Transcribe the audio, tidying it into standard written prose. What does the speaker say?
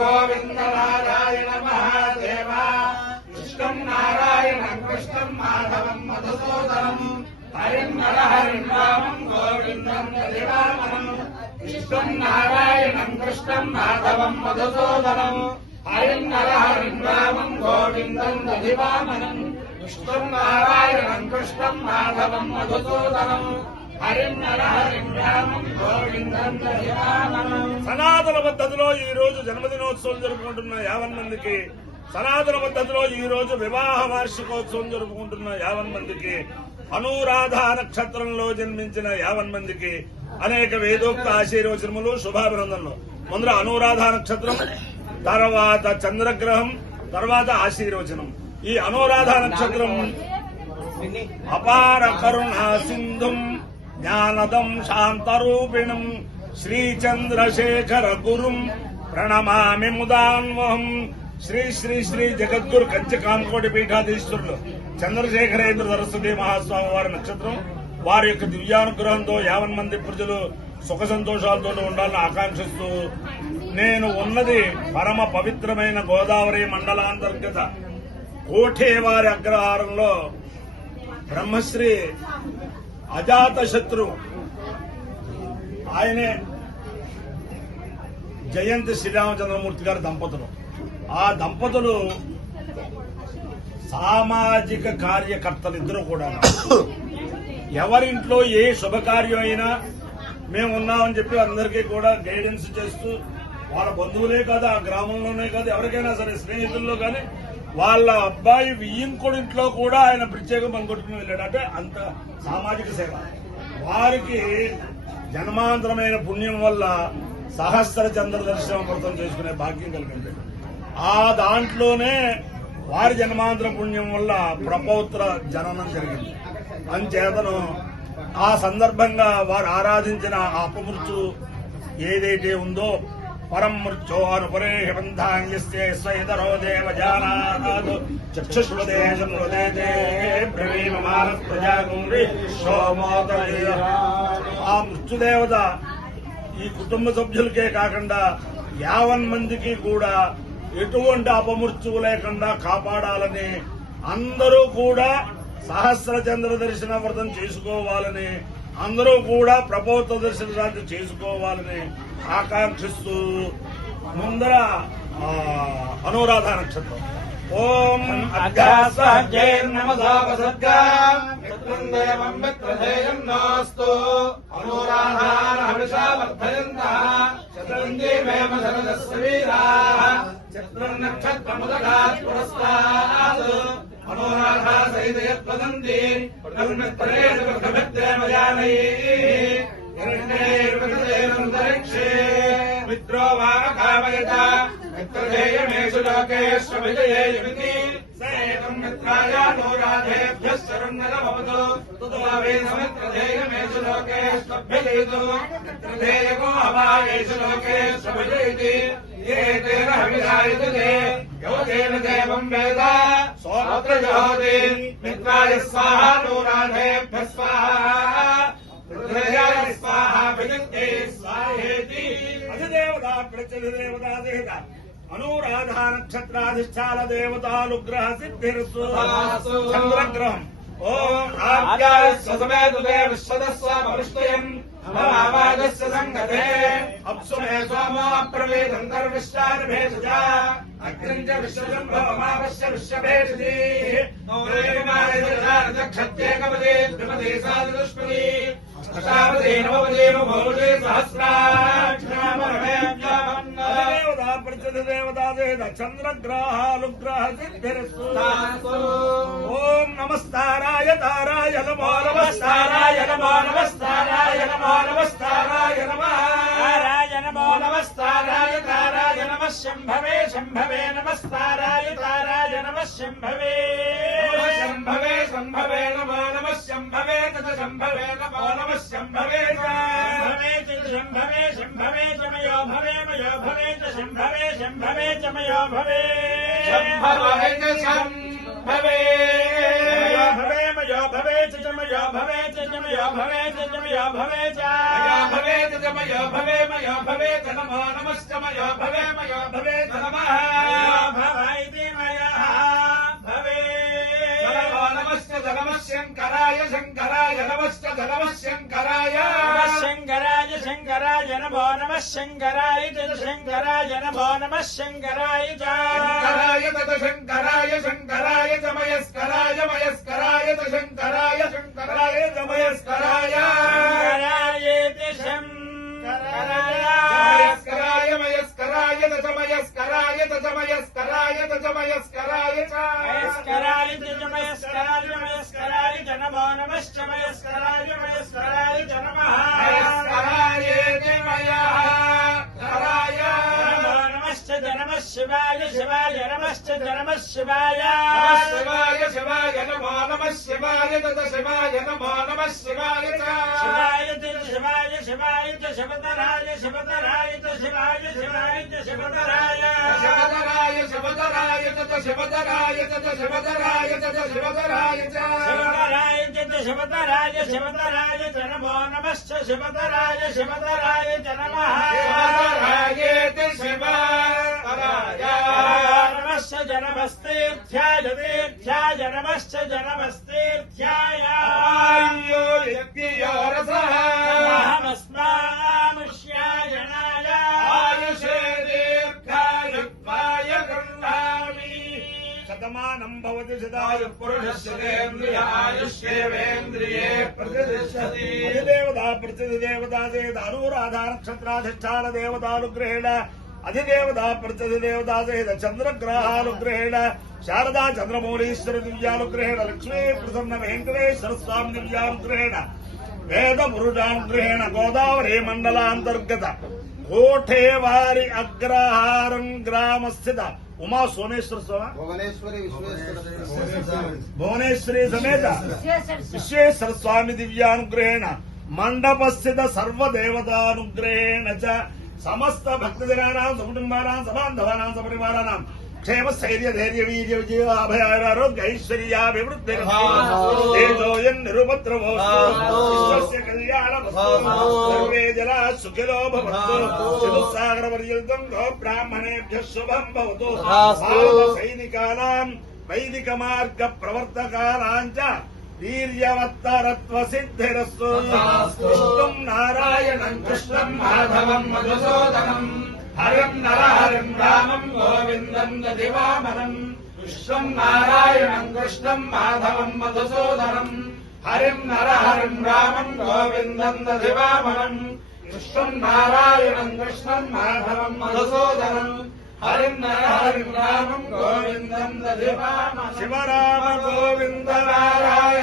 गोविन्द नारायण महादेव कृष्णं नारायणं कृष्णं माधवं मधुसूदनं हरिं नरहरिं रामं गोविन्दं दधिवामनं कृष्णं नारायणं कृष्णं माधवं मधुसूदनं हरिं नरहरिं रामं गोविन्दं दधिवामनं कृष्णं नारायणं कृष्णं माधवं मधुसूदनं हरिं नरहरिं रामं गोविन्दं दधिवामनं। సనాతన పద్ధతిలో ఈ రోజు జన్మదినోత్సవం జరుపుకుంటున్న 50 మందికి, సనాతన పద్ధతిలో ఈ రోజు వివాహ వార్షికోత్సవం జరుపుకుంటున్న 50 మందికి, అనురాధ నక్షత్రంలో జన్మించిన 50 మందికి అనేక వేదోక్త ఆశీర్వచనములు, శుభాభినందనలు. ముందర అనురాధ నక్షత్రం, తర్వాత చంద్రగ్రహం, తర్వాత ఆశీర్వచనం. ఈ అనురాధ నక్షత్రం అపార కరుణా సింధుం జ్ఞానదం శాంతరూపిణం శ్రీచంద్రశేఖర గురుం ప్రణమామి ముదాన్వహం. శ్రీ శ్రీ శ్రీ జగద్గురు కంచి కామకోటి పీఠాధీశ్వరులు చంద్రశేఖరేంద్ర సరస్వతి మహాస్వామి వారి నక్షత్రం. వారి యొక్క దివ్యానుగ్రహంతో 50 మంది ప్రజలు సుఖ సంతోషాలతో ఉండాలని ఆకాంక్షిస్తూ, నేను ఉన్నది పరమ పవిత్రమైన గోదావరి మండలాంతర్గత కోఠేవారి అగ్రహారంలో బ్రహ్మశ్రీ అజాత శత్రు ఆయనే జయంతి శ్రీరామచంద్రమూర్తి గారి దంపతులు. ఆ దంపతులు సామాజిక కార్యకర్తలు ఇద్దరు కూడా. ఎవరింట్లో ఏ శుభకార్యం అయినా మేము ఉన్నామని చెప్పి అందరికీ కూడా గైడెన్స్ చేస్తూ, వాళ్ళ బంధువులే కాదు, ఆ గ్రామంలోనే కాదు, ఎవరికైనా సరే స్నేహితుల్లో కానీ వాళ్ళ అబ్బాయి వియ్యంకుడింట్లో కూడా ఆయన ప్రత్యేక పనికొట్టుకుని వెళ్ళాడు. అంటే అంత సామాజిక సేవ. వారికి జన్మాంతరమైన పుణ్యం వల్ల సహస్ర చంద్ర దర్శనం వ్రతం చేసుకునే భాగ్యం కలిగింది. ఆ దాంట్లోనే వారి జన్మాంతర పుణ్యం వల్ల ప్రపౌత్ర జననం జరిగింది. అంచేతను ఆ సందర్భంగా వారు ఆరాధించిన ఆ అపమృత్యు ఏదైతే ఉందో, పరం మృత్యో అనుపరేషబంధాంగిస్తే స్వైతరో దేవజానాదు చక్షుష్వదేశం హృదయతే బ్రవీమమాన ప్రజాగుండ్రి సోమోదయ. ఆ మృత్యుదేవత ఈ కుటుంబ సభ్యులకే కాకుండా 50 మందికి కూడా ఎటువంటి అపమృత్యువు లేకుండా కాపాడాలని, అందరూ కూడా సహస్ర చంద్ర దర్శన వ్రతం చేసుకోవాలని, అందరూ కూడా ప్రపౌత్ర దర్శనాన్ని చేసుకోవాలని ఆకాంక్షిస్తూ ముందర అనురాధ నక్షత్రం. ఓం అధ్యాసర్గేర్నమసాపసర్గం మిత్రధేయన్నాస్తు అనురాధారహవిషావర్ధయంతః చతుర్జీవేమ శరదస్వీరాః చతుర్నక్షత్రముదగాత్ పురస్తాద్ అనురాధా సైదయత్వదంతి పునర్మిత్రేషు వృద్ధమిత్రేమజానైః హిరణ్యైర్విగతైరంతరిక్షే మిత్రో వాకామయత మిత్రధేయమేషు లోకేషు విజయేయమితి సేతం మిత్రాయానురాధేభ్యః శరణ్యరభవతు తతో మిత్రధేయమేషు లోకేష్వభ్యజయతు మిత్రధేయకో అవాయేషు లోకేషు విజయతి ఏతేన హవిషాయతే యోగేన దేవం వేద సోత్రజోతి మిత్రాయ స్వాహా అనురాధేభ్యః స్వాహా పృథ్వ్యాయ స్వాహా విజంతే స్వాహేతి. అధిదేవతా ప్రత్యధిదేవతా దేవత అనురాధ నక్షత్రాధిష్టాన దేవతానుగ్రహ సిద్ధిర్సు. చంద్రగ్రహం. ఓం ఆప్యాయ స్వసమేతుతే విశ్వదస్వామవిష్ణుయం అమావాదస్య సంగతే అప్సుమే సోమో అప్రవేదంతర్విశ్వానిభేషజా అగ్నించ విశ్వజంభవమావశ్య విశ్వభేషజీ నౌరేమాయక్షత్యేకపదే ద్విపదే సాధుష్పది అష్టాపదే నవపదే భౌజే సహస్రాక్షరామరమేభ్యామన్నా ప్రత్యధిదేవతా దేవత చంద్రగ్రహానుగ్రహ సిద్ధిర్సు. ఓం నమస్తారాయ తారాయ నమో నమస్తారాయ నమో నమస్తారాయ నమో నమస్తారాయ నమః తారాయ నమో నమస్తారాయ తారాయ నమః శంభవే శంభవే నమస్తారాయ తారాయ నమః శంభవే శంభవే శంభవే నమో నమః శంభవే తత శంభవే నమో నమః శంభవే శంభవే శంభవే శంభవే చ మయో భవే మయో భవే చ శంభవే శంభవే చ మయో భవే శంభవే శంభవే మయో భవే మయో భవే చ మయో భవే చ మయో భవే చ మయో భవే చ भवेत् च मयो भवे मयो भवेत् नमो नमश्च मयो भवे मयो भवेत् नमः भवैति मयः भवेत् नमो नमश्च नमः शङ्कराय शङ्कराय नमश्च नमः शङ्कराय शङ्कराय शङ्कराय नमो नमः शङ्कराय च शङ्कराय नमो नमः शङ्कराय च शङ्कराय तत् शङ्कराय शङ्कराय च मयस्कराय मयस्कराय च शङ्कराय शङ्कराय च मयस्कराय शङ्करायेति शङ्कराय मयस्कराय मयस्कराय च मयस्कराय च मयस्कराय च मयस्कराय च मयस्कराय च मयस्कराय मयस्कराय च नमो नमश्च मयस्कराय मयस्कराय च नमः मयस्करायेति मयः कराय नमो नमश्च नमः शिवाय शिवाय नमश्च नमः शिवाय शिवाय शिवाय नमो नमः शिवाय तत् शिवाय नमो नमः शिवाय च शिवाय च शिवाय शिवाय च शिवतराय शिवतराय च शिवाय शिवाय च शिवतराय शिवतराय शिवतराय तत् शिवतराय तत् शिवतराय तत् शिवतराय च शिवतराय च शिवतराय शिवतराय च नमो नमश्च शिवतराय शिवतराय च नमः शिवतरायेति शिवतराय नमश्च जनमस्तेऽध्याय नमश्च जनमस्तेऽध्याय आयो यज्ञयो रसः अहमस्मामुष्याय नाय आयुषे दीर्घायुत्वाय गृह्णामि शतमानं भवति शतायुः पुरुषस्येन्द्रिय आयुष्येवेन्द्रिये प्रतिष्ठति अधिदेवता प्रतिदेवता चेत् अनुराधा नक्षत्राधिष्ठान देवतानुग्रहेण अधिदेवता प्रतिदेवता चेत् चन्द्रग्रहानुग्रहेण शारदा चन्द्रमौलीश्वर दिव्यानुग्रहेण लक्ष्मी प्रसन्न वेङ्कटेश्वर स्वामी दिव्यानुग्रहेण वेद पुरुषानुग्रहेण गोदावरी मंडलांतर्गत कोठेवारी अग्रहारं ग्रामस्थित उमा सोमेश्वर स्वामी भुवनेश्वरी समेत विश्वेश्वर स्वामी दिव्यानुग्रहेण मंडपस्थित सर्वदेवतानुग्रहेण च समस्त भक्तजनानां सकुटुम्बानां सबान्धवानां सपरिवाराणां क्षेम स्थैर्य धैर्य वीर्य विजय अभयारोग्य ऐश्वर्याभिवृद्धिरस्तु तेजोयन् निरुपद्रवोऽस्तु विश्वस्य कल्याणमस्तु सर्वे जनाः सुखिनो भवन्तु चतुस्सागरपर्यन्तं गो ब्राह्मणेभ्यः शुभं भवतु सैनिकानां वैदिक मार्ग प्रवर्तकानां च वीर्यवत्तरत्व सिद्धिरस्तु विष्णुं नारायणं कृष्णं माधवं मधुसूदनं हरिं नरहरिं रामं गोविन्दं दधिवामनं विष्णुं नारायणं कृष्णं माधवं मधुसूदनं हरिं नरहरिं रामं गोविन्दं दधिवामनं विष्णुं नारायणं कृष्णं माधवं मधुसूदनं हरिं नरहरिं रामं गोविन्दं दधिवामनं शिवराम गोविन्द नारायण